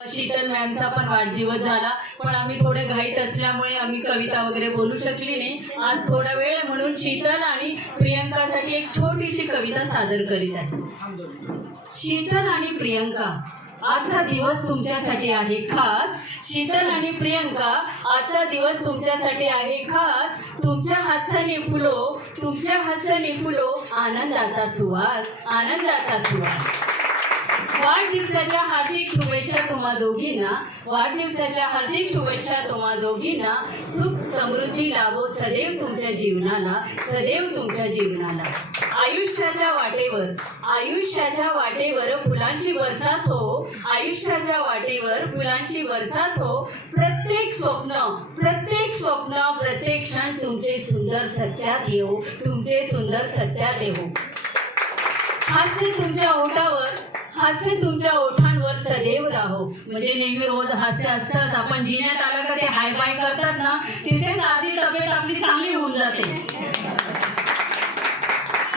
शीतल मॅमचा पण वाढदिवस झाला, पण आम्ही थोडे घाईत असल्यामुळे आम्ही कविता वगैरे बोलू शकली नाही. आज थोडा वेळ म्हणून शीतल आणि प्रियंकासाठी एक छोटीशी कविता सादर करीत आहे. शीतल आणि प्रियंका, आजचा दिवस तुमच्यासाठी आहे खास. शीतल आणि प्रियंका, आजचा दिवस तुमच्यासाठी आहे खास. तुमच्या हास्याने फुलो, तुमच्या हास्याने फुलो, आनंदाचा सुवास, आनंदाचा सुवास. वाढदिवसाच्या हार्दिक शुभेच्छा तुम्हा दोघींना, वाढदिवसाच्या हार्दिक शुभेच्छा तुम्हा दोघींना. सुख समृद्धी लाभो सदैव तुमच्या जीवनाला, सदैव तुमच्या जीवनाला. आयुष्याच्या वाटेवर, आयुष्याच्या वाटेवर फुलांची बरसात हो, आयुष्याच्या वाटेवर फुलांची बरसात हो. प्रत्येक स्वप्न, प्रत्येक स्वप्न, प्रत्येक क्षण तुमचे सुंदर सत्यात येऊ, तुमचे सुंदर सत्यात येऊ. हास्य तुमच्या ओठावर, हास्य तुमच्या ओठांवर सदैव राहो. म्हणजे नेहमी रोज हास्य असतात, आपण जिन्यात आलं का ते हाय बाय करतात ना, तिथेच आधी तब्येत आपली चांगली होऊन जाते.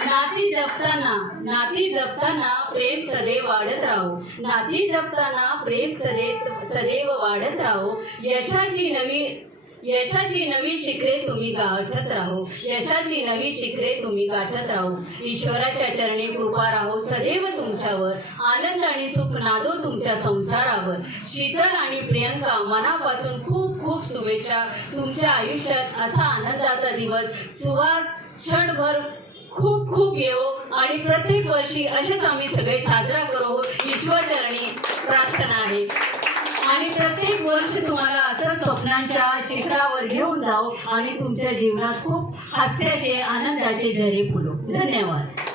नाती जपताना, नाती जपताना प्रेम सदैव वाढत राहो, नाती जपताना प्रेम सदैव वाढत राहो. यशाची नवी शिखरे तुम्ही गाठत राहो, यशाची नवी शिखरे तुम्ही गाठत राहो. ईश्वराच्या चरणी कृपा राहो सदैव तुमच्यावर, आनंद आणि सुख नादो तुमच्या संसारावर. शीतल आणि प्रियंका, मनापासून खूप खूप शुभेच्छा. तुमच्या आयुष्यात असा आनंदाचा दिवस, सुवास क्षणभर खूप खूप येवो आणि प्रत्येक वर्षी असेच आम्ही सगळे साजरा करू, ईश्वरचरणी प्रार्थना आहे. आणि प्रत्येक वर्ष तुम्हाला असं स्वप्नांच्या शिखरावर घेऊन जाऊ आणि तुमच्या जीवनात खूप हास्याचे आनंदाचे झरे फुलो. धन्यवाद.